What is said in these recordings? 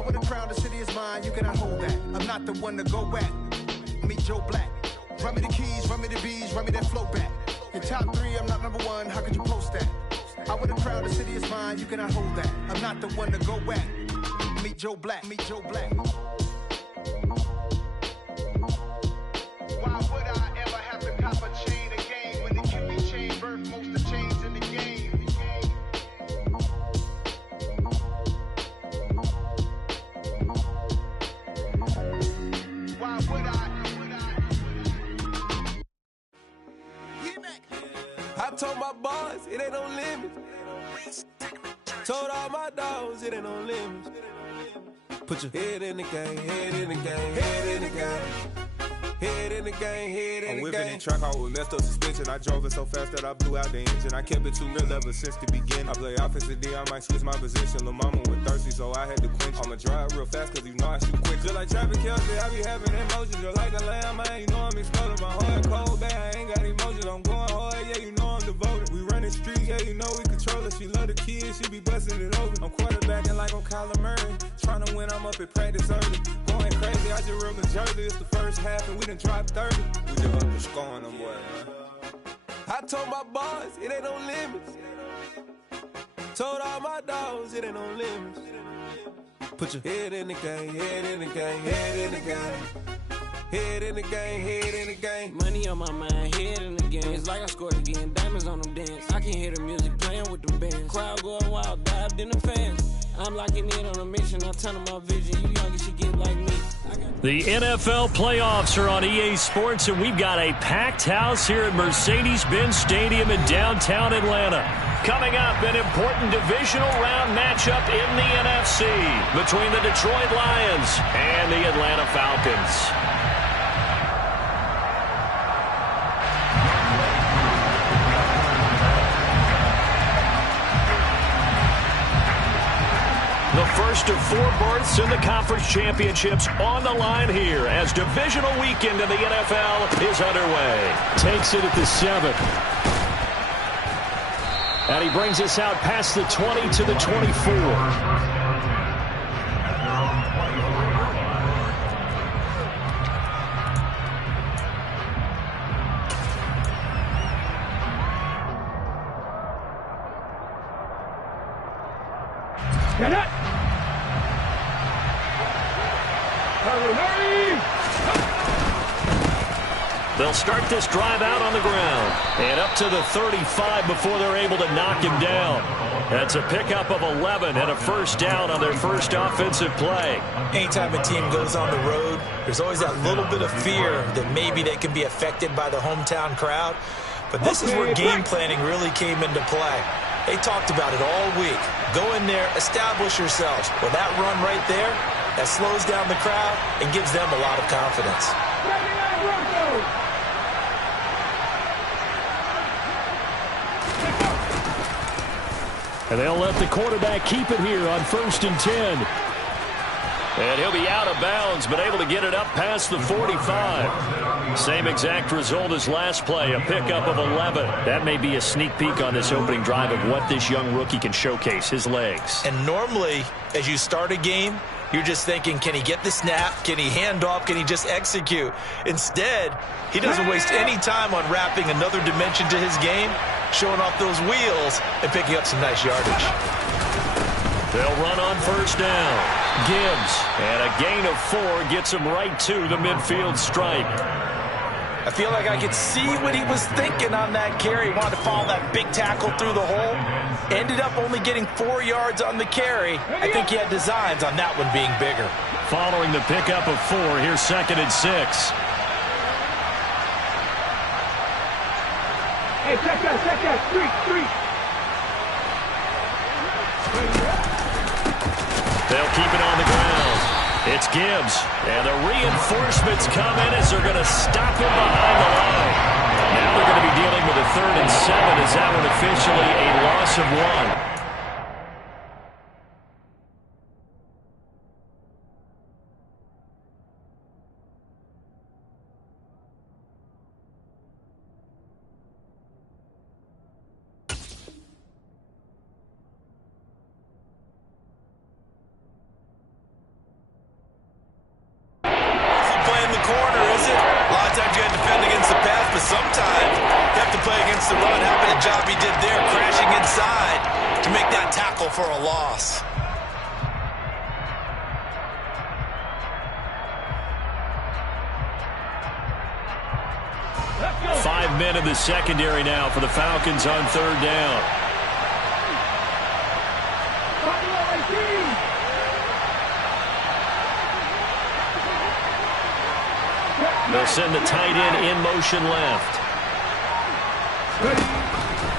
I would have crowned the city is mine, you cannot hold that. I'm not the one to go at. Meet Joe Black. Run me the keys, run me the bees, run me that flow back. In top 3, I'm not number 1, how could you post that? I would have crowned the city is mine, you cannot hold that. I'm not the one to go at. Meet Joe Black, meet Joe Black. Why would I ever have to cop a chain again when the Kippy chain birthed most of the chains in the game? Why would I? I told my boys it ain't no limits. Told all my dogs it ain't no limits. Put your head in the game, head in the game, head in the game. Head in the game, head in the game. I'm whipping in track hall with messed up suspension. I drove it so fast that I blew out the engine. I kept it too real ever since the beginning. I play offensive D, I might switch my position. Lil' mama was thirsty, so I had to quench. I'ma drive real fast, cause you know I shoot quick. Just like Travis Kelce, I be having emotions. Just like a lamb, man, you know I'm exploding. My heart cold, bad, I ain't got emotions. I'm going hard, yeah, you know I'm devoted. We running streets, yeah, you know we control it. She love the kids, she be busting it over. I'm quarterbacking like I'm Kyler Murray. Trying to win, I'm up at practice early. Going crazy, I just real the jersey. It's the first half, and we done dropped 30. We just up to scoring them, boy, man. I told my boys it ain't no limits. Told all my dogs it ain't no limits. Put your head in the game, head in the game, head in the game. Head in the game, head in the game. Money on my mind, head in the game. It's like I scored again, diamonds on them dance. I can hear the music playing with them bands. Crowd going wild, dived in the fans. I'm locking in on a mission, I'm turning my vision. You young, you should get like me. The NFL playoffs are on EA Sports, and we've got a packed house here at Mercedes-Benz Stadium in downtown Atlanta. Coming up, an important divisional round matchup in the NFC between the Detroit Lions and the Atlanta Falcons. The first of 4 berths in the conference championships on the line here as divisional weekend in the NFL is underway. Takes it at the 7. And he brings us out past the 20 to the 24. They'll start this drive out on the ground and up to the 35 before they're able to knock him down. That's a pickup of 11 and a first down on their first offensive play. Anytime a team goes on the road, there's always that little bit of fear that maybe they can be affected by the hometown crowd. But this is where game planning really came into play. They talked about it all week. Go in there, establish yourselves. Well, that run right there, that slows down the crowd and gives them a lot of confidence. And they'll let the quarterback keep it here on 1st and 10. And he'll be out of bounds, but able to get it up past the 45. Same exact result as last play, a pickup of 11. That may be a sneak peek on this opening drive of what this young rookie can showcase, his legs. And normally, as you start a game, you're just thinking, can he get the snap? Can he hand off? Can he just execute? Instead, he doesn't waste any time on wrapping another dimension to his game, showing off those wheels and picking up some nice yardage. They'll run on first down. Gibbs, and a gain of 4 gets him right to the midfield stripe. I feel like I could see what he was thinking on that carry. He wanted to follow that big tackle through the hole. Ended up only getting 4 yards on the carry. I think he had designs on that one being bigger. Following the pickup of 4, here's 2nd and 6. Hey, check that, street. They'll keep it on the ground. It's Gibbs, and the reinforcements come in as they're going to stop him behind the line. Now they're going to be dealing with a 3rd and 7 as that one officially a loss of 1. against the run. How about a job he did there, crashing inside to make that tackle for a loss. Five men in the secondary now for the Falcons on third down. They'll send the tight end in motion left.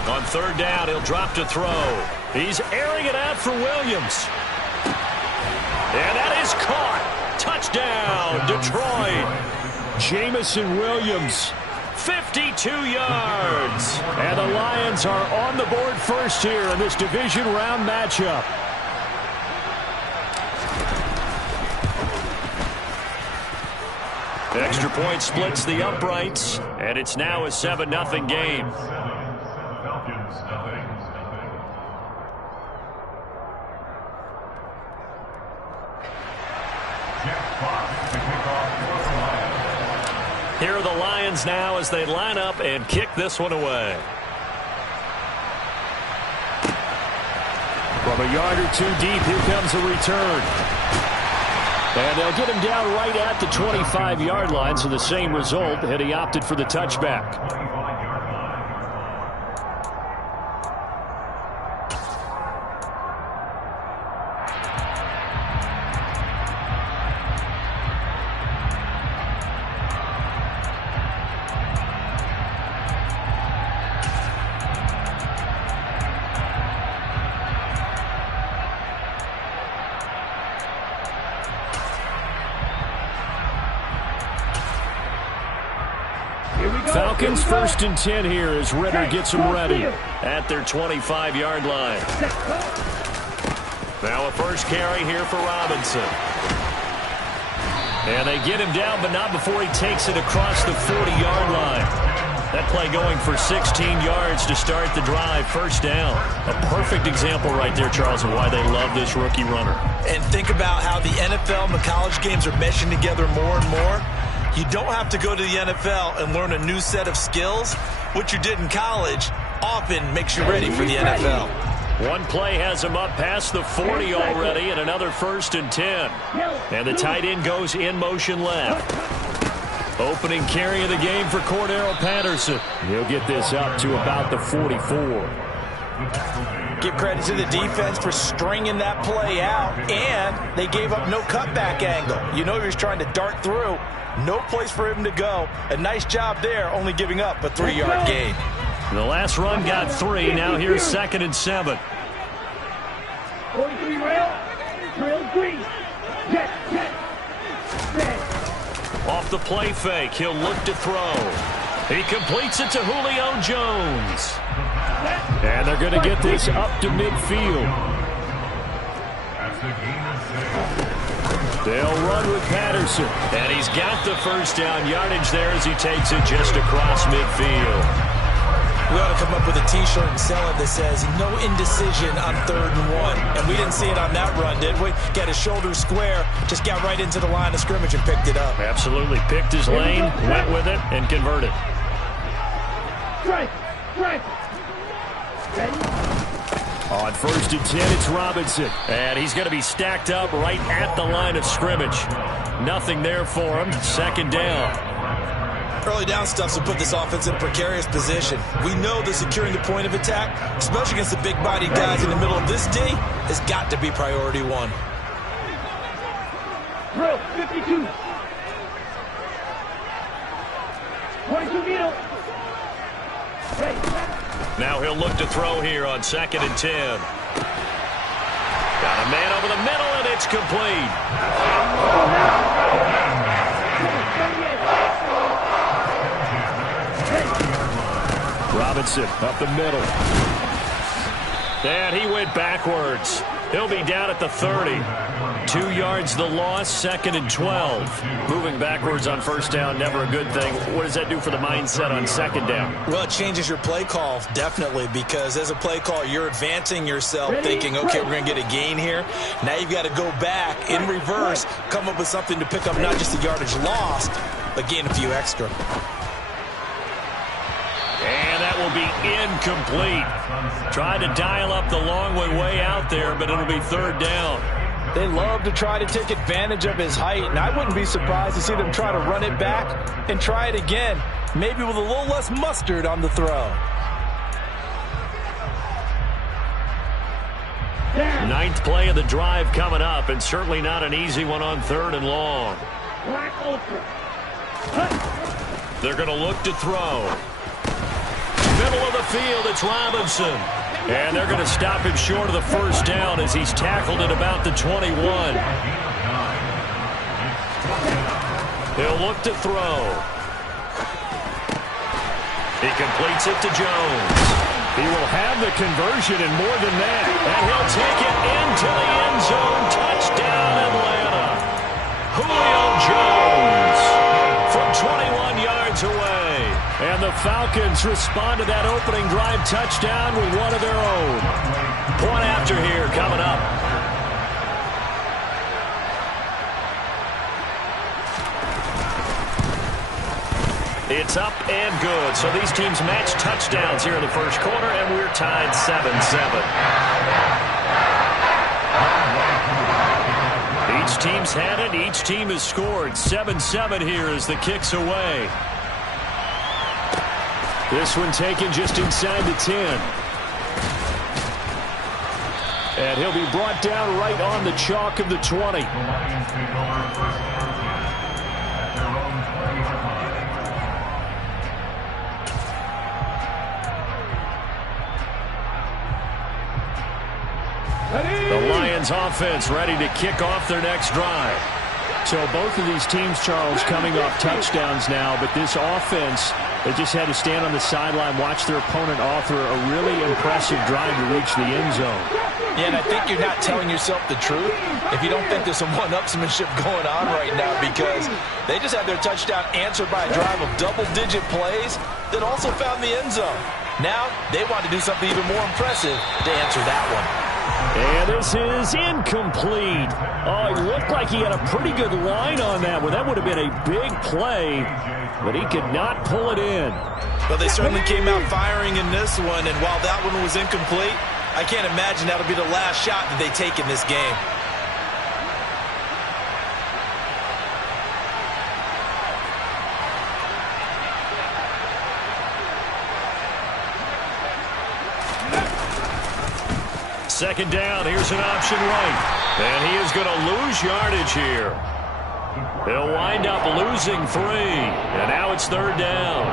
On third down, he'll drop to throw. He's airing it out for Williams. And that is caught. Touchdown, Detroit. Jamison Williams, 52 yards. And the Lions are on the board first here in this division round matchup. Extra point splits the uprights, and it's now a 7-0 game. Here are the Lions now as they line up and kick this one away. From a yard or two deep, here comes a return. And they'll get him down right at the 25-yard line, so the same result, and he opted for the touchback. Falcons 1st and 10 here as Ritter gets them ready at their 25-yard line. Now a first carry here for Robinson. And they get him down, but not before he takes it across the 40-yard line. That play going for 16 yards to start the drive. First down. A perfect example right there, Charles, of why they love this rookie runner. And think about how the NFL and the college games are meshing together more and more. You don't have to go to the NFL and learn a new set of skills. What you did in college often makes you ready for the NFL. One play has him up past the 40 already, and another 1st and 10. And the tight end goes in motion left. Opening carry of the game for Cordero Patterson. He'll get this up to about the 44. Give credit to the defense for stringing that play out, and they gave up no cutback angle. You know he was trying to dart through. No place for him to go. A nice job there, only giving up a 3-yard gain. The last run got 3. Now here's 2nd and 7. 43 rail. Drill 3. Jet. Off the play fake, he'll look to throw. He completes it to Julio Jones. And they're going to get this up to midfield. They'll run with Patterson. And he's got the first down yardage there as he takes it just across midfield. We ought to come up with a T-shirt and sell it that says, no indecision on 3rd and 1. And we didn't see it on that run, did we? Got his shoulder square, just got right into the line of scrimmage and picked it up. Absolutely. Picked his lane, went with it, and converted. Strike. On 1st and 10, it's Robinson. And he's going to be stacked up right at the line of scrimmage. Nothing there for him. 2nd down. Early down stuff will put this offense in a precarious position. We know that securing the point of attack, especially against the big-bodied guys in the middle of this D, has got to be priority 1. Drill 52. 22 needle. Now he'll look to throw here on 2nd and 10. Got a man over the middle, and it's complete. Robinson up the middle. And he went backwards. He'll be down at the 30. 2 yards the loss, 2nd and 12. Moving backwards on 1st down, never a good thing. What does that do for the mindset on 2nd down? Well, it changes your play call, definitely, because as a play call, you're advancing yourself, thinking, okay, we're going to get a gain here. Now you've got to go back in reverse, come up with something to pick up not just the yardage lost, but gain a few extra. And that will will be incomplete. Tried to dial up the long way out there, but it'll be third down. They love to try to take advantage of his height, and I wouldn't be surprised to see them try to run it back and try it again, maybe with a little less mustard on the throw. Ninth play of the drive coming up, and certainly not an easy one on third and long. They're going to look to throw. Middle of the field, it's Robinson. And they're going to stop him short of the first down as he's tackled at about the 21. He'll look to throw. He completes it to Jones. He will have the conversion and more than that. And he'll take it into the end zone. Touchdown, Atlanta. Julio Jones from 21 yards away. And the Falcons respond to that opening drive touchdown with one of their own. Point after here coming up. It's up and good. So these teams match touchdowns here in the first quarter, and we're tied 7-7. Each team's had it. Each team has scored. 7-7 here as the kick's away. This one taken just inside the 10. And he'll be brought down right on the chalk of the 20. The Lions offense ready to kick off their next drive. So both of these teams, Charles, coming off touchdowns now, but this offense, they just had to stand on the sideline, watch their opponent author a really impressive drive to reach the end zone. Yeah, and I think you're not telling yourself the truth if you don't think there's some one-upsmanship going on right now, because they just had their touchdown answered by a drive of double-digit plays that also found the end zone. Now they want to do something even more impressive to answer that one. And this is incomplete. Oh, it looked like he had a pretty good line on that one. That would have been a big play, but he could not pull it in. Well, they certainly came out firing in this one, and while that one was incomplete, I can't imagine that'll be the last shot that they take in this game. Second down, here's an option right. And he is going to lose yardage here. He'll wind up losing 3. And now it's third down.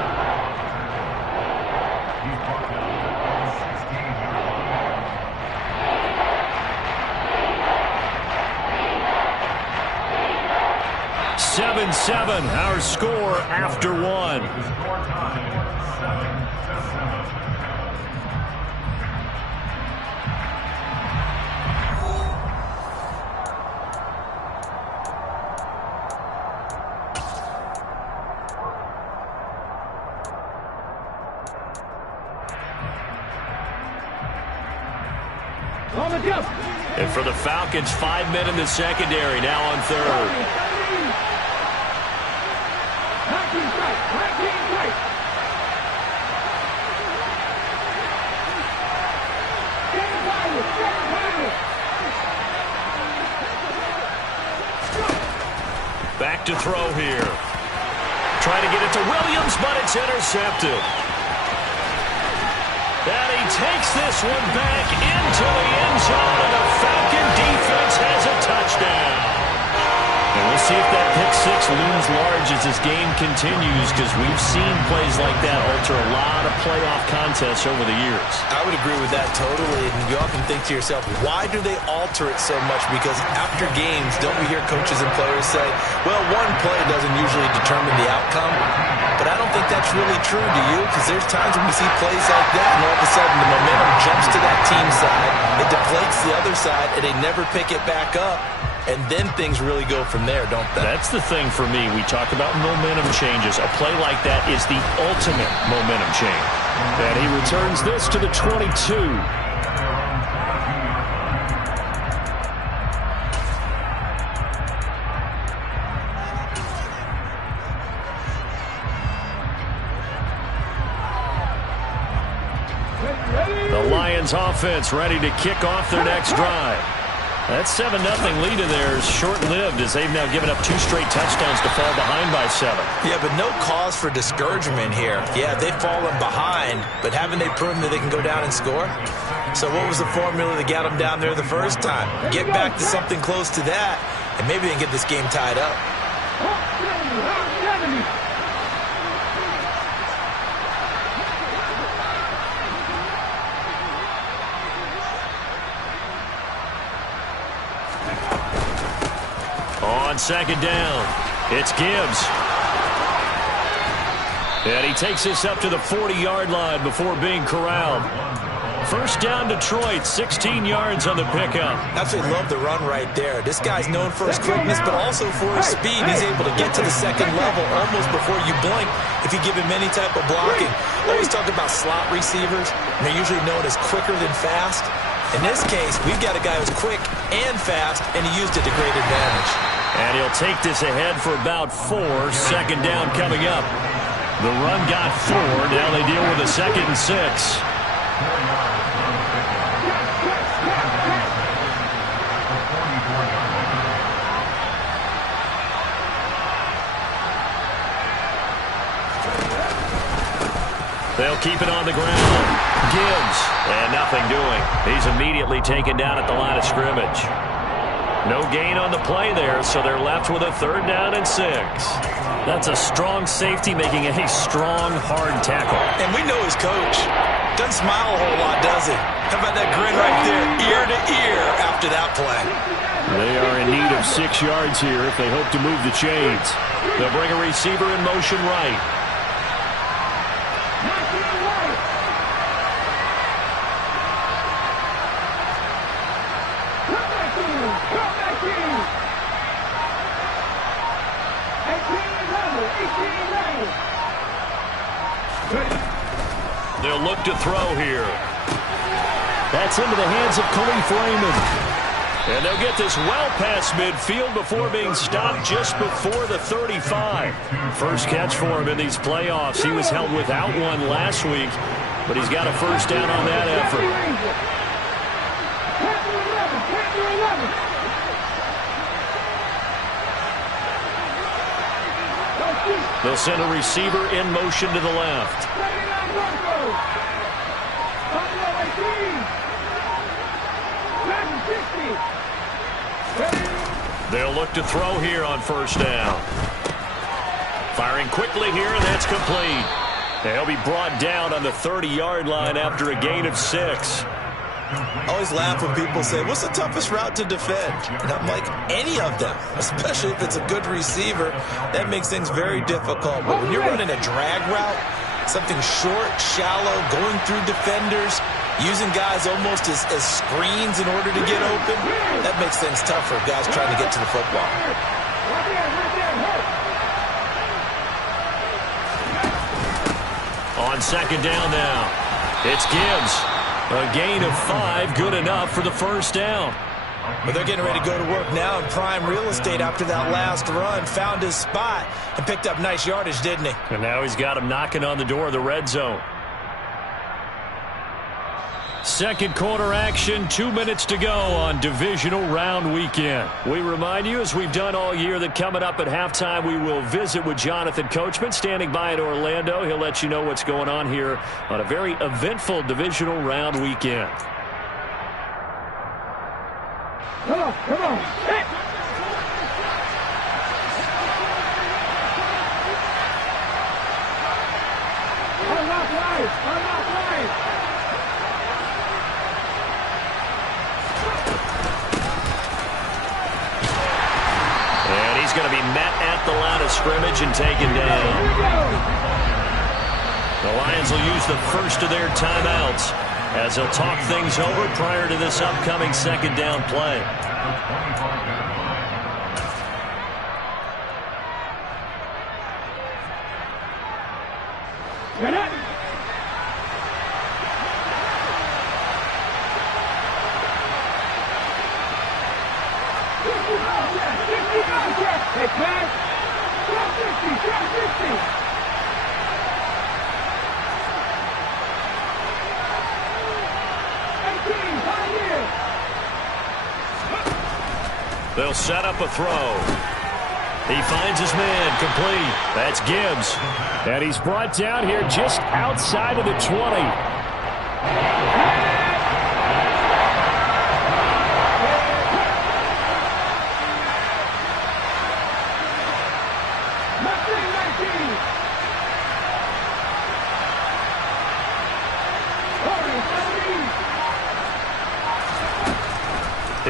Our score after 1. And for the Falcons, 5 men in the secondary, now on third. Back to throw here. Trying to get it to Williams, but it's intercepted. And he takes this one back into the end zone, and the Falcon defense has a touchdown. And we'll see if that pick six looms large as this game continues, because we've seen plays like that alter a lot of playoff contests over the years. I would agree with that totally. And you often think to yourself, why do they alter it so much? Because after games, don't we hear coaches and players say, well, one play doesn't usually determine the outcome. But I don't think that's really true, do you? Because there's times when we see plays like that, and all of a sudden the momentum jumps to that team side, it deflates the other side, and they never pick it back up. And then things really go from there, don't they? That's the thing for me. We talk about momentum changes. A play like that is the ultimate momentum change. And he returns this to the 22. Lions offense ready to kick off their next drive. That 7-0 lead in there is short-lived as they've now given up 2 straight touchdowns to fall behind by 7. Yeah, but no cause for discouragement here. Yeah, they've fallen behind, but haven't they proven that they can go down and score? So what was the formula that got them down there the first time? Get back to something close to that, and maybe they can get this game tied up. On second down, it's Gibbs. And he takes this up to the 40-yard line before being corralled. First down, Detroit, 16 yards on the pickup. Absolutely love the run right there. This guy's known for his quickness, but also for his speed. He's able to get to the second level almost before you blink if you give him any type of blocking. Always talk about slot receivers, and they're usually known as quicker than fast. In this case, we've got a guy who's quick and fast, and he used it to great advantage. And he'll take this ahead for about 4. Second down coming up. The run got 4. Now they deal with a 2nd and 6. They'll keep it on the ground. Gibbs, and nothing doing. He's immediately taken down at the line of scrimmage. No gain on the play there, so they're left with a 3rd down and 6. That's a strong safety making a strong, hard tackle. And we know his coach. Doesn't smile a whole lot, does he? How about that grin right there, ear to ear after that play? They are in need of 6 yards here if they hope to move the chains. They'll bring a receiver in motion right. They'll look to throw here. That's into the hands of Khalif Raymond. And they'll get this well past midfield before being stopped just before the 35. First catch for him in these playoffs. He was held without one last week, but he's got a first down on that effort. They'll send a receiver in motion to the left. They'll look to throw here on first down. Firing quickly here, and that's complete. They'll be brought down on the 30-yard line after a gain of 6. I always laugh when people say, what's the toughest route to defend? And I'm like, any of them, especially if it's a good receiver. That makes things very difficult. But when you're running a drag route, something short, shallow, going through defenders, using guys almost as screens in order to get open, that makes things tough for guys trying to get to the football. On second down now, it's Gibbs. A gain of 5, good enough for the first down. But they're getting ready to go to work now in prime real estate after that last run. Found his spot and picked up nice yardage, didn't he? And now he's got him knocking on the door of the red zone. Second quarter action, 2 minutes to go on divisional round weekend. We remind you, as we've done all year, that coming up at halftime, we will visit with Jonathan Coachman, standing by in Orlando. He'll let you know what's going on here on a very eventful divisional round weekend. Come on, come on. Hey. Unlock life, unlock life. And he's going to be met at the line of scrimmage and taken down. The Lions will use the first of their timeouts as they'll talk things over prior to this upcoming second down play. Hey, pass. Drop 50. They'll set up a throw. He finds his man, complete. That's Gibbs. And he's brought down here just outside of the 20.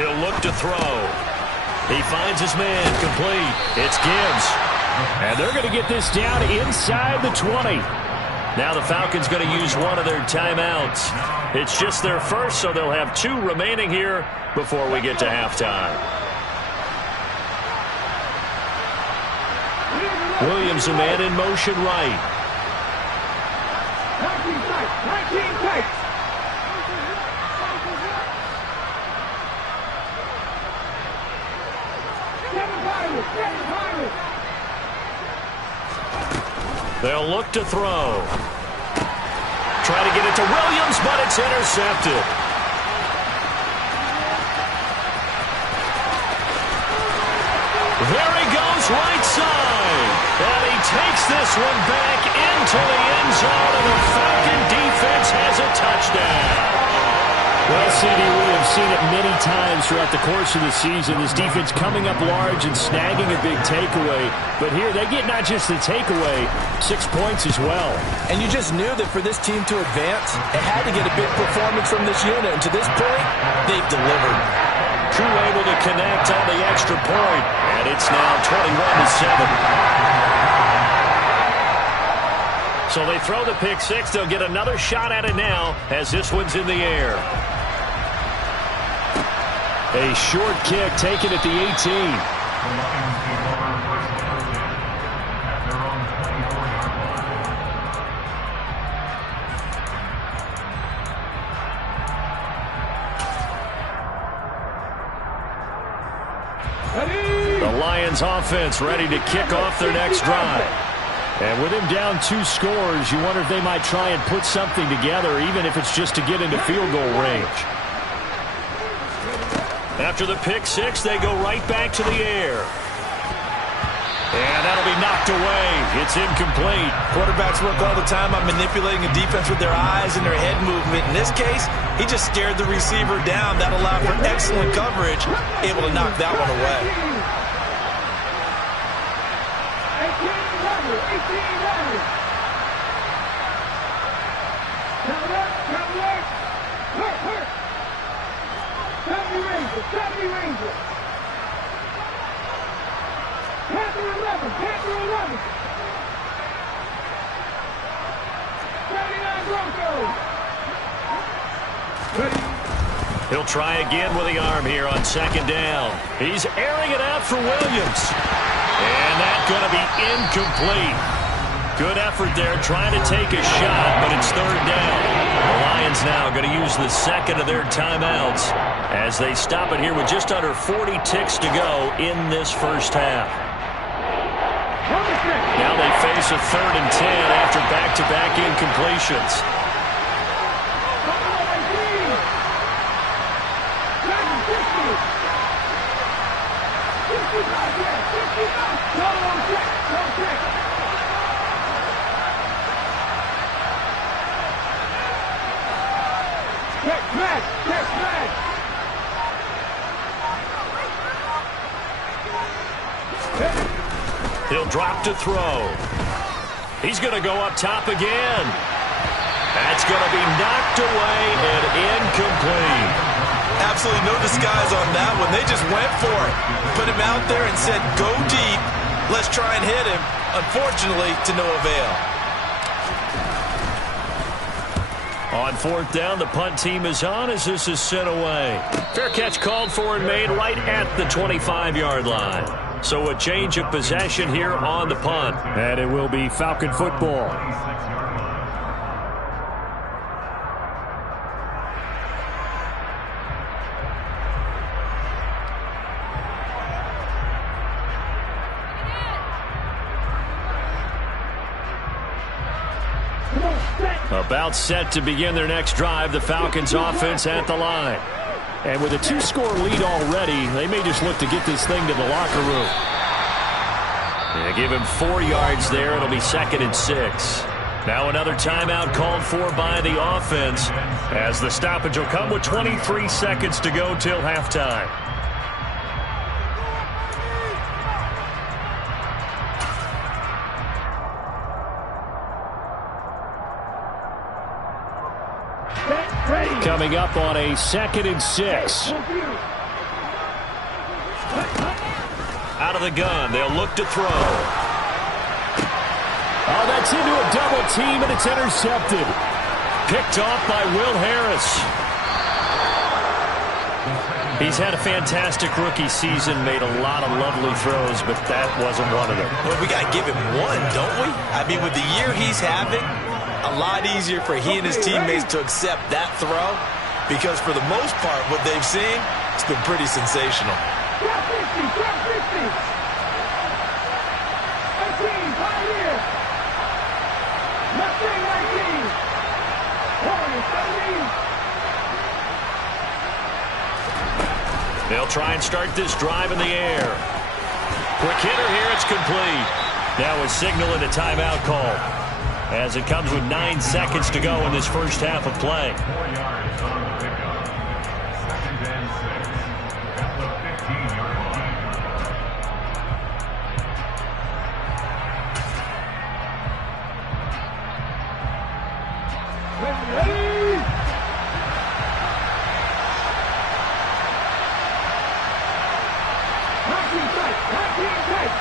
He'll look to throw. He finds his man, complete. It's Gibbs. And they're going to get this down inside the 20. Now the Falcons going to use one of their timeouts. It's just their first, so they'll have 2 remaining here before we get to halftime. Williams, a man in motion right. 19 tights. They'll look to throw. Try to get it to Williams, but it's intercepted. There he goes, right side. And he takes this one back into the end zone, and the Falcon defense has a touchdown. Well, CD, we have seen it many times throughout the course of the season. This defense coming up large and snagging a big takeaway. But here, they get not just the takeaway, 6 points as well. And you just knew that for this team to advance, it had to get a big performance from this unit. And to this point, they've delivered. Crew able to connect on the extra point. And it's now 21-7. So they throw the pick six. They'll get another shot at it now as this one's in the air. A short kick taken at the 18. The Lions offense ready to kick off their next drive. And with him down 2 scores, you wonder if they might try and put something together, even if it's just to get into field goal range. After the pick six, they go right back to the air. And that'll be knocked away. It's incomplete. Quarterbacks work all the time on manipulating a defense with their eyes and their head movement. In this case, he just scared the receiver down. That allowed for excellent coverage, able to knock that one away. 70 Rangers. Panther 11. Panther 11. 79 Broncos. Ready. He'll try again with the arm here on second down. He's airing it out for Williams. And that's going to be incomplete. Good effort there trying to take a shot, but it's third down. The Lions now going to use the second of their timeouts as they stop it here with just under 40 ticks to go in this first half. Now they face a 3rd and 10 after back-to-back incompletions. He'll drop to throw. He's going to go up top again. That's going to be knocked away and incomplete. Absolutely no disguise on that one. They just went for it. Put him out there and said, go deep. Let's try and hit him. Unfortunately, to no avail. On 4th down, the punt team is on as this is sent away. Fair catch called for and made right at the 25-yard line. So a change of possession here on the punt. And it will be Falcon football. About set to begin their next drive. The Falcons offense at the line. And with a 2-score lead already, they may just look to get this thing to the locker room. Yeah, give him 4 yards there. It'll be 2nd and 6. Now another timeout called for by the offense, as the stoppage will come with 23 seconds to go till halftime. Coming up on a 2nd and 6. Out of the gun, they'll look to throw. Oh, that's into a double team, and it's intercepted. Picked off by Will Harris. He's had a fantastic rookie season, made a lot of lovely throws, but that wasn't one of them. Well, we got to give him one, don't we? I mean, with the year he's having, a lot easier for he and his teammates to accept that throw, because for the most part, what they've seen, it's been pretty sensational. Drop 50, drop 50. 19, Pioneer. Mustang 19. Warrior 17. They'll try and start this drive in the air. Quick hitter here, it's complete. Now a signal and a timeout call, as it comes with 9 seconds to go in this first half of play. 4 yards on the pickup. 2nd and 6 at the 15-yard line. Ready? 19 tight, 19 tight.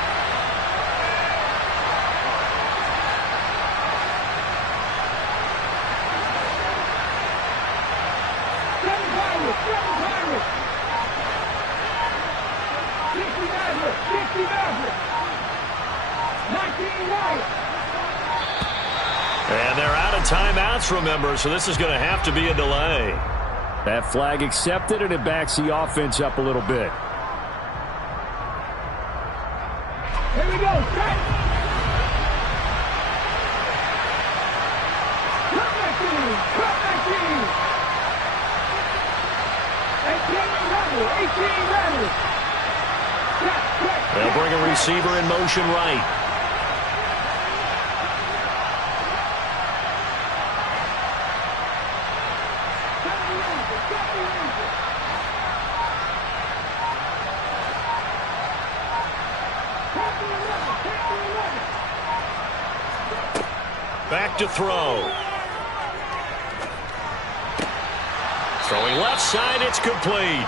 Seven Pirates. 60 Mavericks, 60 Mavericks. 19 Lions. And they're out of timeouts, remember, so this is going to have to be a delay. That flag accepted, and it backs the offense up a little bit. Here we go, set. Cut 19, cut 19. 18 Rebels, 18 Rebels. They'll bring a receiver in motion right. Back to throw. Throwing left side, it's complete.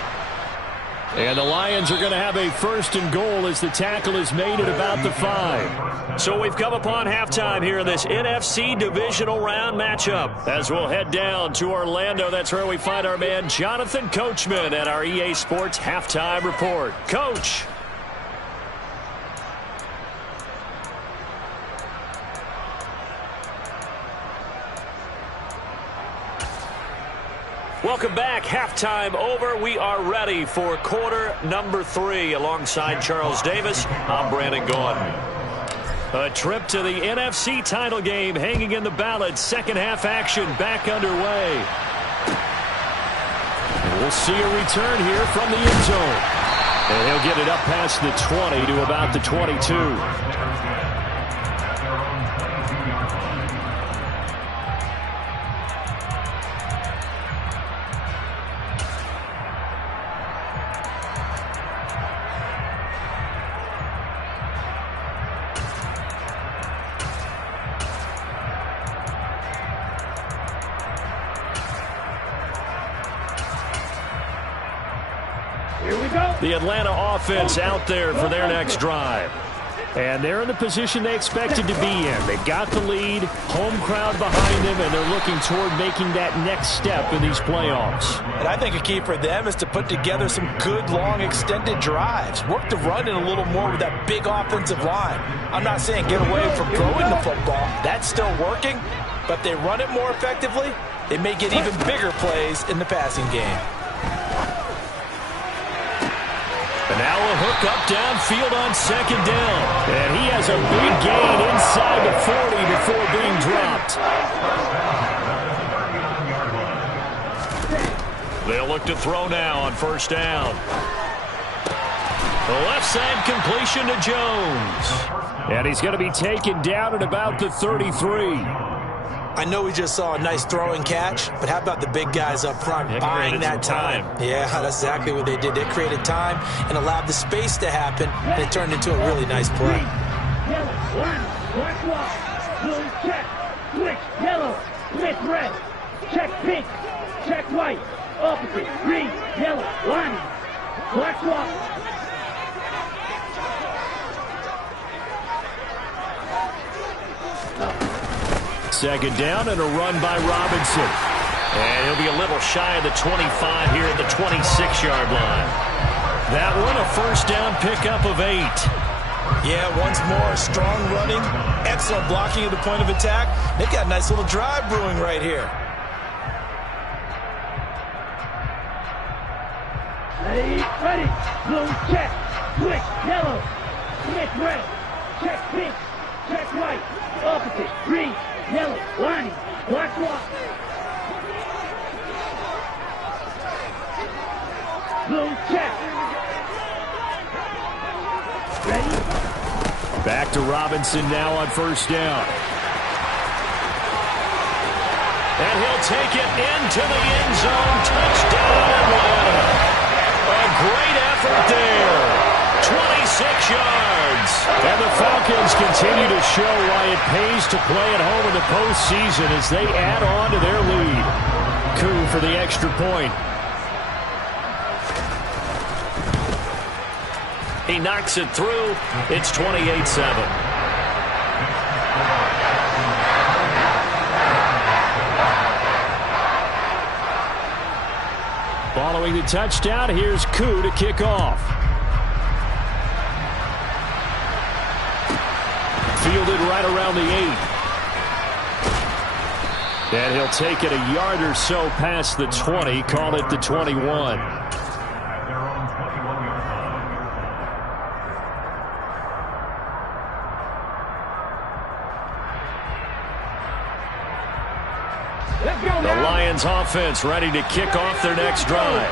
And the Lions are going to have a 1st and goal as the tackle is made at about the 5. So we've come upon halftime here in this NFC divisional round matchup. As we'll head down to Orlando, that's where we find our man Jonathan Coachman at our EA Sports Halftime Report. Coach. Welcome back. Halftime over. We are ready for quarter number 3. Alongside Charles Davis, I'm Brandon Gaudin. A trip to the NFC title game hanging in the balance. Second half action back underway. And we'll see a return here from the end zone. And he'll get it up past the 20 to about the 22. The Atlanta offense out there for their next drive. And they're in the position they expected to be in. They've got the lead, home crowd behind them, and they're looking toward making that next step in these playoffs. And I think a key for them is to put together some good, long, extended drives. Work the run in a little more with that big offensive line. I'm not saying get away from throwing the football. That's still working. But if they run it more effectively, they may get even bigger plays in the passing game. And now a hook up downfield on 2nd down. And he has a big gain inside the 40 before being dropped. They'll look to throw now on first down. The left side completion to Jones. And he's going to be taken down at about the 33. I know we just saw a nice throwing catch, but how about the big guys up front buying that time? Yeah, that's exactly what they did. They created time and allowed the space to happen, and it turned into a really nice play. Yellow, one, black walk, blue check, switch, yellow, switch red, check pink, check white, opposite, green, yellow, one, black walk. Second down and a run by Robinson. And he'll be a little shy of the 25 here at the 26-yard line. That one a first down pickup of 8. Yeah, once more, strong running, excellent blocking at the point of attack. They've got a nice little drive brewing right here. Ready, blue check, switch, yellow, switch red, check pink, check white, opposite, green, yellow, line, black walk. Blue check. Ready? Back to Robinson now on first down. And he'll take it into the end zone. Touchdown, Atlanta. A great effort there. 26 yards. And the Falcons continue to show why it pays to play at home in the postseason as they add on to their lead. Coup for the extra point. He knocks it through. It's 28-7. Following the touchdown, here's Koo to kick off. Fielded right around the 8. And he'll take it a yard or so past the 20, call it the 21. The Lions offense ready to kick off their next drive.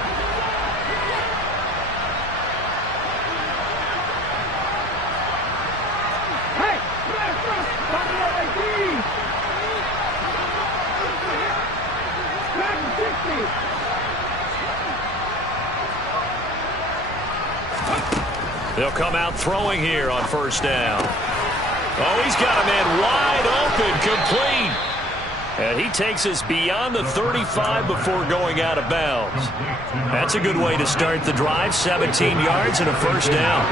They'll come out throwing here on first down. Oh, he's got a man wide open, complete. And he takes us beyond the 35 before going out of bounds. That's a good way to start the drive. 17 yards and a first down.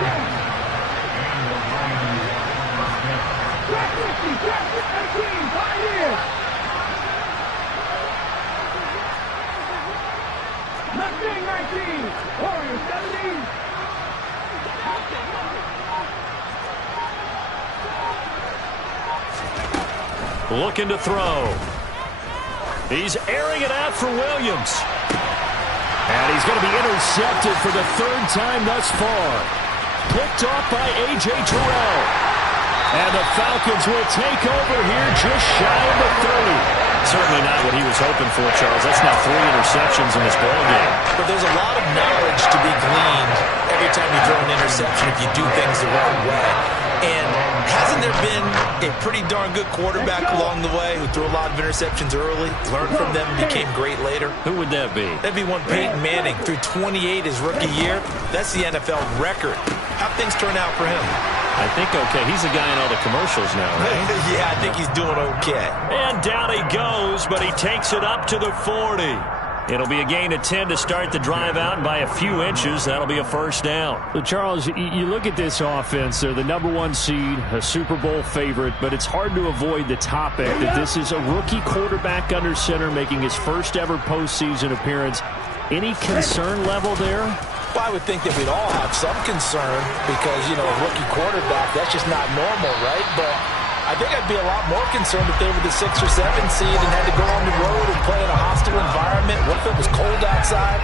Looking to throw. He's airing it out for Williams. And he's going to be intercepted for the third time thus far. Picked off by A.J. Terrell. And the Falcons will take over here just shy of the 30. Certainly not what he was hoping for, Charles. That's now 3 interceptions in this ballgame. But there's a lot of knowledge to be gleaned every time you throw an interception if you do things the right way. And hasn't there been a pretty darn good quarterback along the way who threw a lot of interceptions early, learned from them, and became great later? Who would that be? That'd be one Peyton Manning. Threw 28 his rookie year. That's the NFL record. How'd things turn out for him? I think okay. He's the guy in all the commercials now, right? Yeah, I think he's doing okay. And down he goes, but he takes it up to the 40. It'll be a gain of 10 to start the drive out, and by a few inches, that'll be a first down. So, Charles, you look at this offense. They're the #1 seed, a Super Bowl favorite, but it's hard to avoid the topic that this is a rookie quarterback under center making his first ever postseason appearance. Any concern level there? Well, I would think that we'd all have some concern because, you know, a rookie quarterback, that's just not normal, right? But I think I'd be a lot more concerned if they were the 6 or 7 seed and had to go on the road and play in a hostile environment. What if it was cold outside?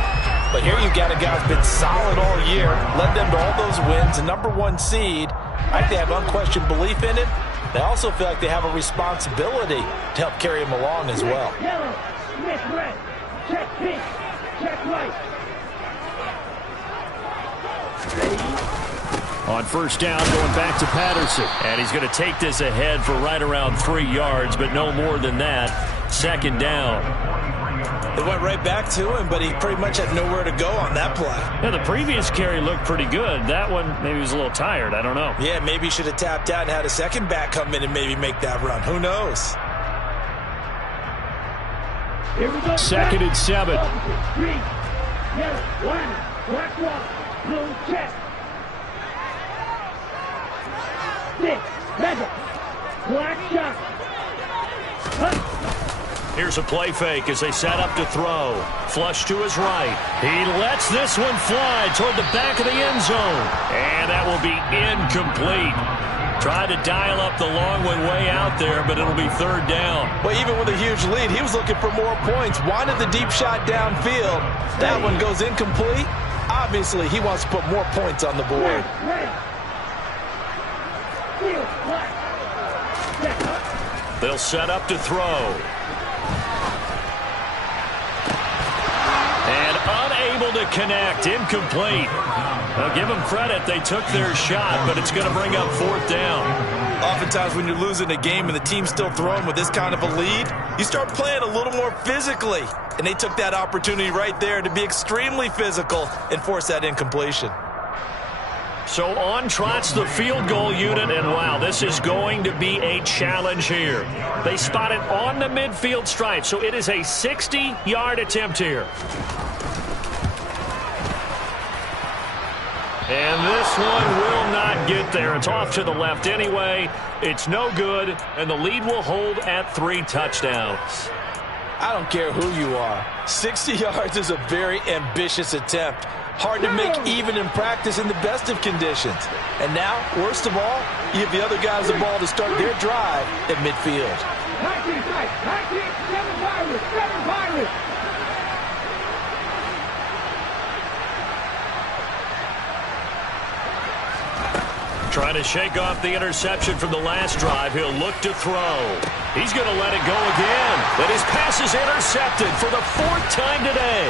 But here you've got a guy who's been solid all year, led them to all those wins, a #1 seed. I think they have unquestioned belief in it. They also feel like they have a responsibility to help carry him along as well. Yellow, Smith red, check pink, Check right. On first down, going back to Patterson. And he's going to take this ahead for right around 3 yards, but no more than that. Second down. They went right back to him, but he pretty much had nowhere to go on that play. Yeah, the previous carry looked pretty good. That one, maybe he was a little tired. I don't know. Yeah, maybe he should have tapped out and had a second back come in and maybe make that run. Who knows? Here we go. 2nd and 7. Green, yellow, line, black wall, blue check. 6, red, black shot. Here's a play fake as they set up to throw. Flush to his right. He lets this one fly toward the back of the end zone. And that will be incomplete. Tried to dial up the long one way out there, but it'll be third down. Well, even with a huge lead, he was looking for more points. Wanted the deep shot downfield. That one goes incomplete. Obviously, he wants to put more points on the board. They'll set up to throw. And unable to connect. Incomplete. Now, give them credit. They took their shot, but it's going to bring up fourth down. Oftentimes when you're losing a game and the team's still throwing with this kind of a lead, you start playing a little more physically. And they took that opportunity right there to be extremely physical and force that incompletion. So on trots the field goal unit, and wow, this is going to be a challenge here. They spot it on the midfield stripe, so it is a 60-yard attempt here. And this one will not get there. It's off to the left anyway. It's no good, and the lead will hold at 3 touchdowns. I don't care who you are. 60 yards is a very ambitious attempt. Hard to make even in practice in the best of conditions. And now, worst of all, you give the other guys the ball to start their drive at midfield. 19 7 Pirates. Trying to shake off the interception from the last drive. He'll look to throw. He's going to let it go again. But his pass is intercepted for the 4th time today.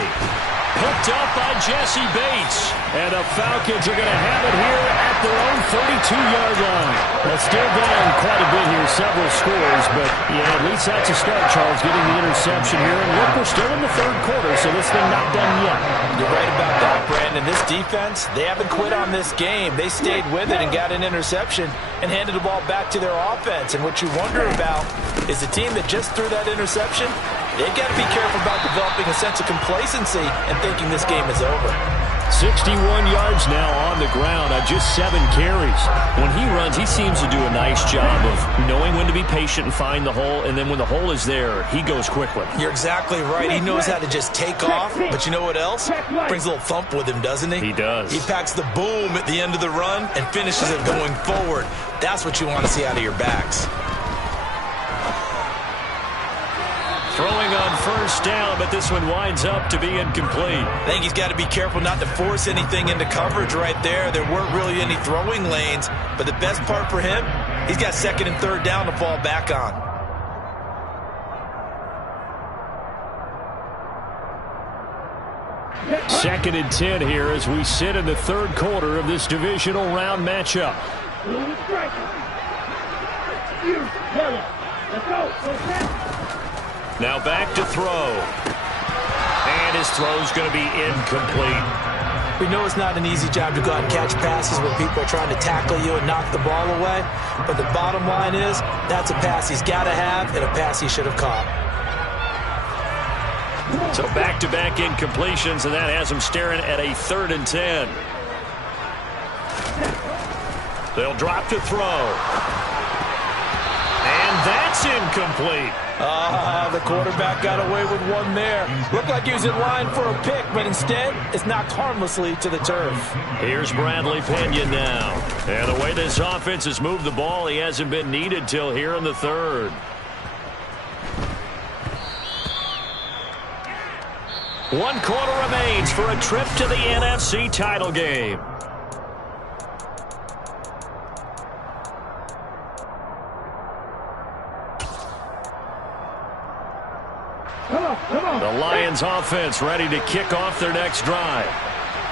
Picked up by Jesse Bates. And the Falcons are going to have it here at their own 32-yard line. Well, still down quite a bit here, several scores, but yeah, at least that's a start, Charles, getting the interception here. And look, we're still in the 3rd quarter, so this thing not done yet. You're right about that, Brandon. This defense, they haven't quit on this game. They stayed with it and got an interception and handed the ball back to their offense. And what you wonder about is the team that just threw that interception, they've got to be careful about developing a sense of complacency and thinking this game is over. 61 yards now on the ground on just 7 carries. When he runs, he seems to do a nice job of knowing when to be patient and find the hole, and then when the hole is there, he goes quickly. You're exactly right. He knows how to just take off, but you know what else? Brings a little thump with him, doesn't he? He does. He packs the boom at the end of the run and finishes it going forward. That's what you want to see out of your backs. Throwing on first down, but this one winds up to be incomplete. I think he's got to be careful not to force anything into coverage right there. There weren't really any throwing lanes, but the best part for him, he's got 2nd and 3rd down to fall back on. Second and 10 here as we sit in the 3rd quarter of this divisional round matchup. Now back to throw. And his throw's going to be incomplete. We know it's not an easy job to go out and catch passes when people are trying to tackle you and knock the ball away. But the bottom line is, that's a pass he's got to have and a pass he should have caught. So back-to-back incompletions, and that has him staring at a 3rd and 10. They'll drop to throw. And that's incomplete. The quarterback got away with one there. Looked like he was in line for a pick, but instead, it's knocked harmlessly to the turf. Here's Bradley Pinion now. And the way this offense has moved the ball, he hasn't been needed till here in the 3rd. One quarter remains for a trip to the NFC title game. The Lions offense ready to kick off their next drive.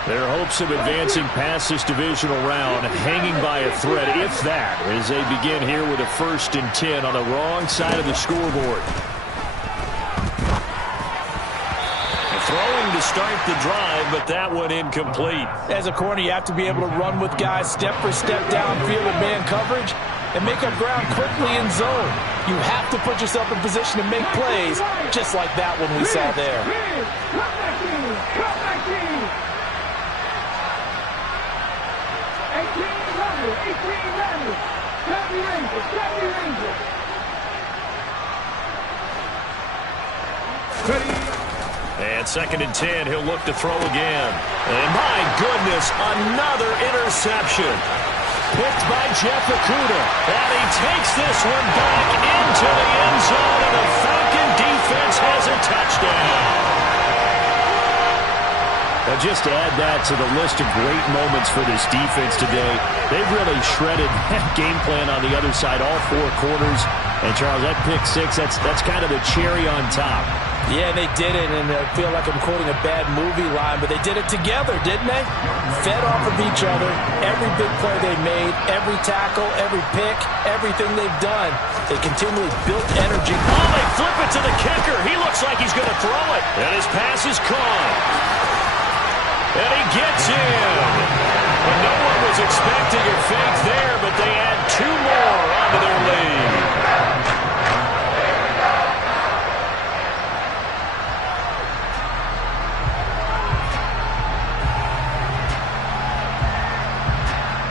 Their hopes of advancing past this divisional round hanging by a thread, if that, as they begin here with a 1st and 10 on the wrong side of the scoreboard. Throwing to start the drive, but that one incomplete. As a corner, you have to be able to run with guys step for step downfield in man coverage and make up ground quickly in zone. You have to put yourself in position to make plays, just like that one we saw there. And 2nd and 10, he'll look to throw again. And my goodness, another interception. Picked by Jeff Okudah. And he takes this one back into the end zone, and the Falcon defense has a touchdown. Now just to add that to the list of great moments for this defense today, they've really shredded that game plan on the other side all 4 quarters. And, Charles, that pick 6, that's kind of the cherry on top. Yeah, they did it, and I feel like I'm quoting a bad movie line, but they did it together, didn't they? Fed off of each other, every big play they made, every tackle, every pick, everything they've done. They continually built energy. Oh, they flip it to the kicker. He looks like he's going to throw it. And his pass is caught. And he gets in. And no one was expecting a fake there, but they add 2 more onto their lead.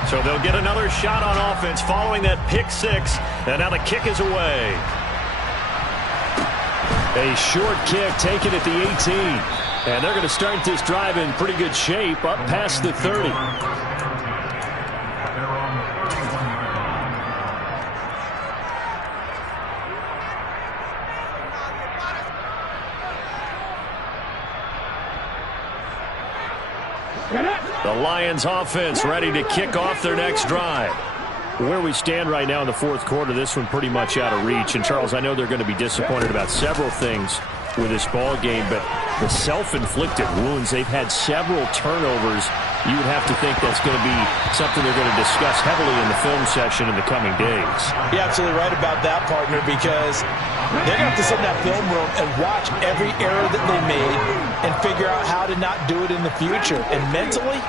So they'll get another shot on offense following that pick 6. And now the kick is away. A short kick taken at the 18. And they're going to start this drive in pretty good shape up past the 30. The Lions offense ready to kick off their next drive. Where we stand right now in the 4th quarter, this one pretty much out of reach. And, Charles, I know they're going to be disappointed about several things with this ball game, but the self-inflicted wounds, they've had several turnovers. You would have to think that's going to be something they're going to discuss heavily in the film session in the coming days. You're absolutely right about that, partner, because they're going to have to sit in that film room and watch every error that they made and figure out how to not do it in the future. And mentally,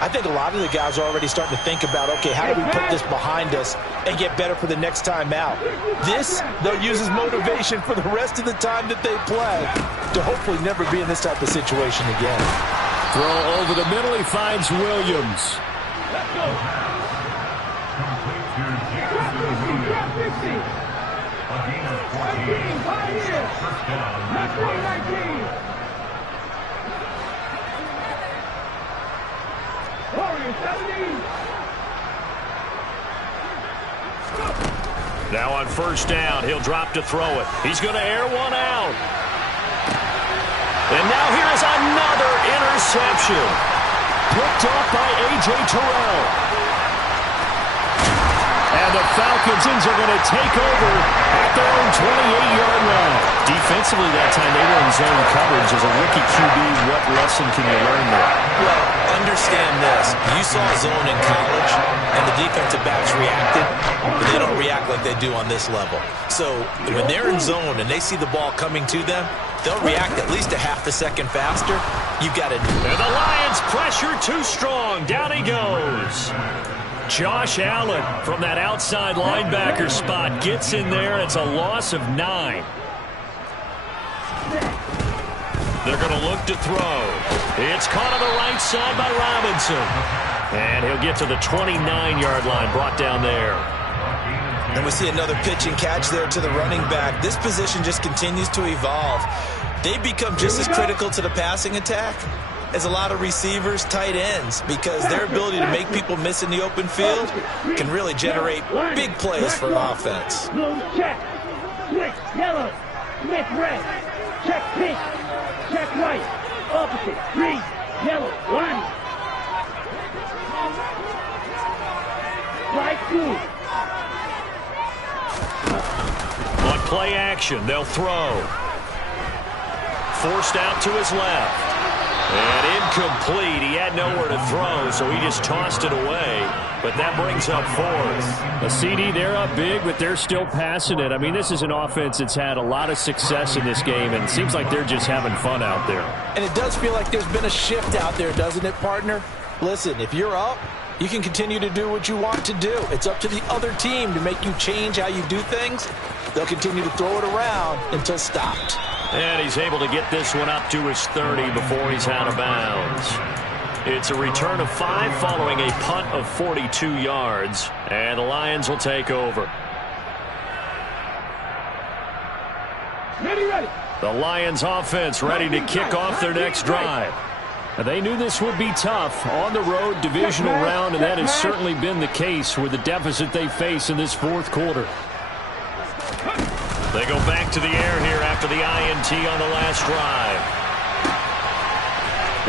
I think a lot of the guys are already starting to think about, okay, how do we put this behind us and get better for the next time out? This, they'll use as motivation for the rest of the time that they play to hopefully never be in this type of situation again. Throw over the middle, he finds Williams. Let's go. Now on 1st down, he'll drop to throw it. He's going to air one out. And now here's another interception. Picked off by A.J. Terrell. And the Falcons are going to take over at their own 28-yard line. Defensively that time, they were in zone coverage. As a rookie QB, what lesson can you learn there? Well, understand this. You saw zone in college, and the defensive backs reacted, but they don't react like they do on this level. So when they're in zone and they see the ball coming to them, they'll react at least a half a second faster. You've got to... And the Lions pressure too strong. Down he goes. Josh Allen from that outside linebacker spot gets in there. It's a loss of 9. They're going to look to throw. It's caught on the right side by Robinson. And he'll get to the 29-yard line, brought down there. And we see another pitch and catch there to the running back. This position just continues to evolve. They become just as critical to the passing attack as a lot of receivers, tight ends, because their ability to make people miss in the open field can really generate big plays for offense. Blue check, switch yellow, Smith red, check pink, check white, opposite, green, yellow, one. Right blue. On play action, they'll throw. forced out to his left. And incomplete. He had nowhere to throw, so he just tossed it away. But that brings up fourth. A CD, they're up big, but they're still passing it. I mean, this is an offense that's had a lot of success in this game, and it seems like they're just having fun out there. And it does feel like there's been a shift out there, doesn't it, partner? Listen, if you're up, you can continue to do what you want to do. It's up to the other team to make you change how you do things. They'll continue to throw it around until stopped. And he's able to get this one up to his 30 before he's out of bounds. It's a return of 5 following a punt of 42 yards. And the Lions will take over. Ready. The Lions offense ready to kick off their next drive. They knew this would be tough on the road divisional round, and that has certainly been the case with the deficit they face in this fourth quarter. They go back to the air here after the INT on the last drive.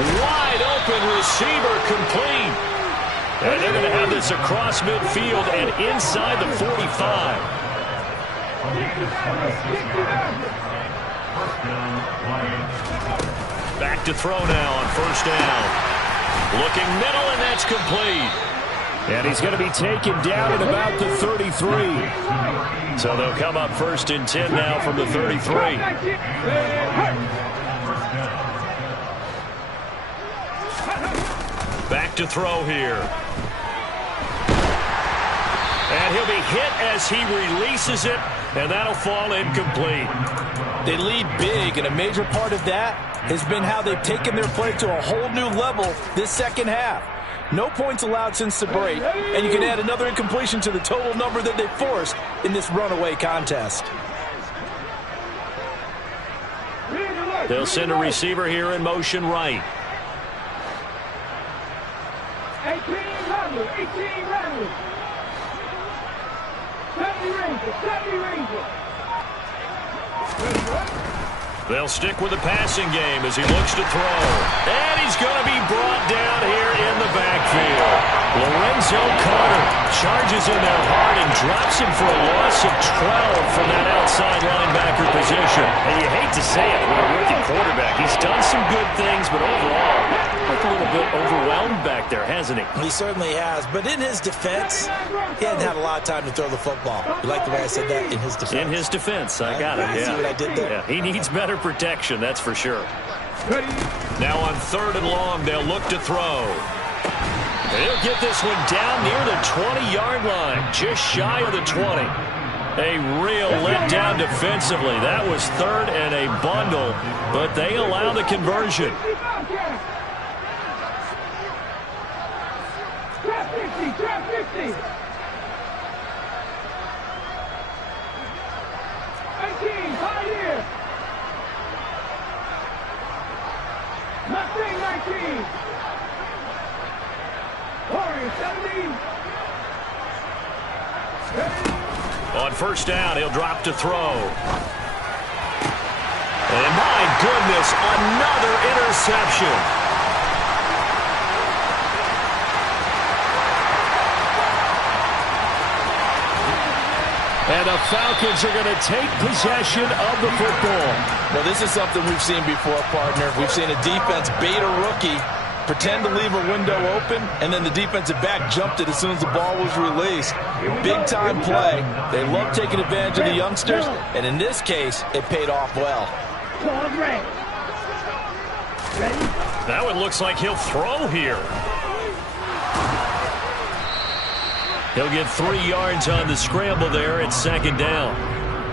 Wide open receiver complete. And they're going to have this across midfield and inside the 45. Back to throw now on first down. Looking middle, and that's complete. And he's going to be taken down at about the 33. So they'll come up first and 10 now from the 33. Back to throw here. And he'll be hit as he releases it, and that'll fall incomplete. They lead big, and a major part of that has been how they've taken their play to a whole new level this second half. No points allowed since the break, and you can add another incompletion to the total number that they forced in this runaway contest. They'll send a receiver here in motion right. 18 Rattler. 70 Ranger. They'll stick with the passing game as he looks to throw. And he's going to be brought down here in the backfield. Lorenzo Carter charges in there hard and drops him for a loss of 12 from that outside linebacker position. And you hate to say it with a rookie quarterback. He's done some good things, but overall, looked a little bit overwhelmed back there, hasn't he? He certainly has. But in his defense, he hadn't had a lot of time to throw the football. You like the way I said that? In his defense. In his defense. I got it. Yeah. See what I did there? Yeah. He needs better protection, that's for sure. Now on 3rd and long, they'll look to throw. He'll get this one down near the 20-yard line, just shy of the 20. A real letdown defensively. That was 3rd and a bundle, but they allow the conversion. Trap 50. 18, Pioneer. Mustang 19. Warrior 17. On first down, he'll drop to throw. And my goodness, another interception. And the Falcons are going to take possession of the football. Now, this is something we've seen before, partner. We've seen a defense bait a rookie, pretend to leave a window open, and then the defensive back jumped it as soon as the ball was released. Big-time play. They love taking advantage of the youngsters, and in this case, it paid off well. That one looks like he'll throw here. He'll get 3 yards on the scramble there at 2nd down.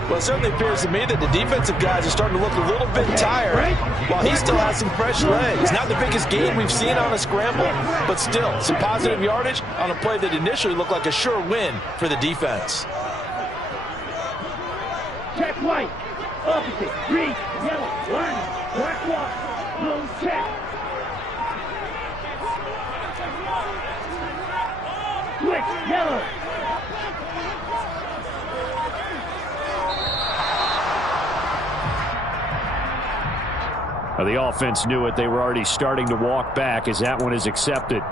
Well, it certainly appears to me that the defensive guys are starting to look a little bit tired while he still has some fresh legs. Not the biggest gain we've seen on a scramble, but still some positive yardage on a play that initially looked like a sure win for the defense. Check white. Opposite. Green. Yellow. Line. Black one. Blue check. Switch. Yellow. The offense knew it. They were already starting to walk back as that one is accepted.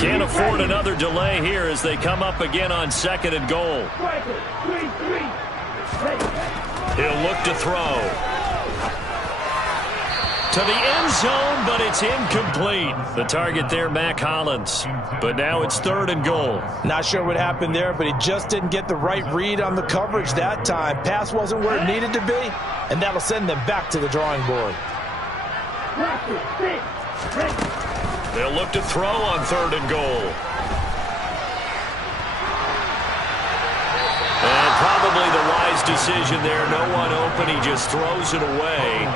Can't afford another delay here as they come up again on 2nd and goal. He'll look to throw. To the end zone, but it's incomplete. The target there, Mac Hollins. But now it's 3rd and goal. Not sure what happened there, but he just didn't get the right read on the coverage that time. Pass wasn't where it needed to be, and that'll send them back to the drawing board. They'll look to throw on 3rd and goal. And probably the wise decision there. No one open. He just throws it away.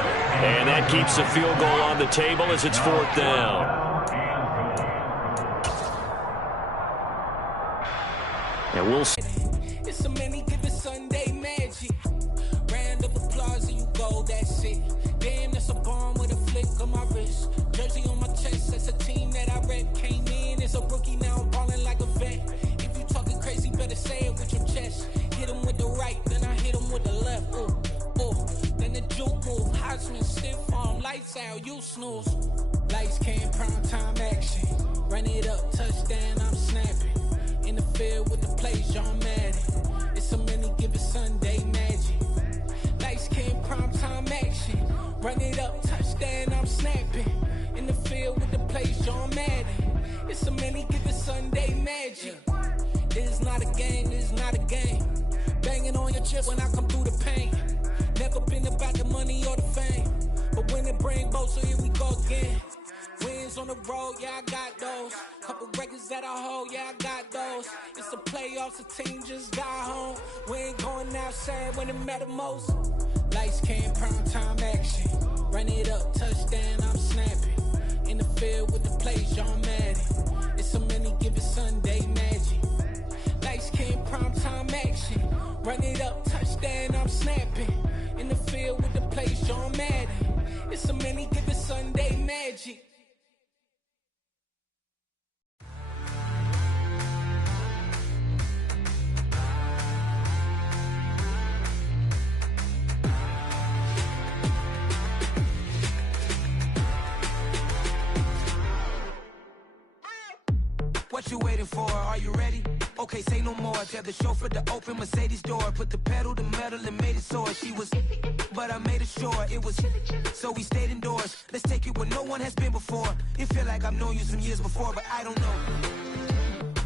And that keeps the field goal on the table as it's 4th down. And we'll see. It's a many given Sunday magic. Round of applause and you go, that's it. Damn, that's a bomb with a flick on my wrist. Jersey on my chest, that's a team that I rep. Came in as a rookie, now I'm balling like a vet. If you talking crazy, better say it with your chest. Hit him with the right, then I hit him with the left. Ooh, ooh. Then the juke move, Heisman, stiff arm, lights out, you snooze. Lights came, prime time action. Run it up, touchdown, I'm snapping. In the field with the plays, John Madden. It's a many given Sunday magic. Lights came, prime time action. Run it up, touchdown, I'm snapping. In the field with the plays, John Madden. It's a many given Sunday magic. This is not a game, this is not a game. Banging on your chest when I come through the pain. Never been about the money or the fame. But when it bring both, so here we go again. Wins on the road, yeah, I got those. Couple records that I hold, yeah, I got those. It's the playoffs, the team just got home. We ain't going outside when it matter most. Lights came, prime time action. Run it up, touchdown, I'm snapping. In the field with the plays, John Madden. It's a many given Sunday magic. Lights came, prime time action. Run it up, touchdown, I'm snapping. In the field with the plays, John Madden. It's a many given Sunday magic. What you waiting for? Are you ready? Okay, say no more. Tell the chauffeur to open Mercedes door. Put the pedal to metal and made it soar. She was, but I made it sure it was. So we stayed indoors. Let's take it where no one has been before. It feel like I've known you some years before, but I don't know.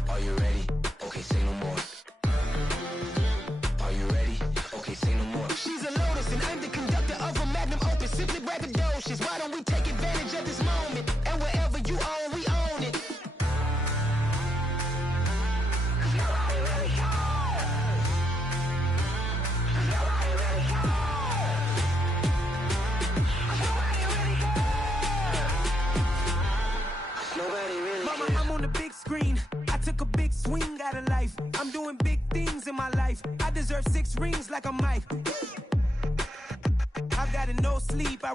Are you ready? Okay, say no more. Are you ready? Okay, say no more. She's a Lotus and I'm the conductor of a Magnum Opus. Simply braggadocious. Why don't we take advantage of this moment? And wherever you own, we own it. Mama, I'm on the big screen. I took a big swing out of life. I'm doing big things in my life. I deserve 6 rings like a Mike. I've got no sleep. I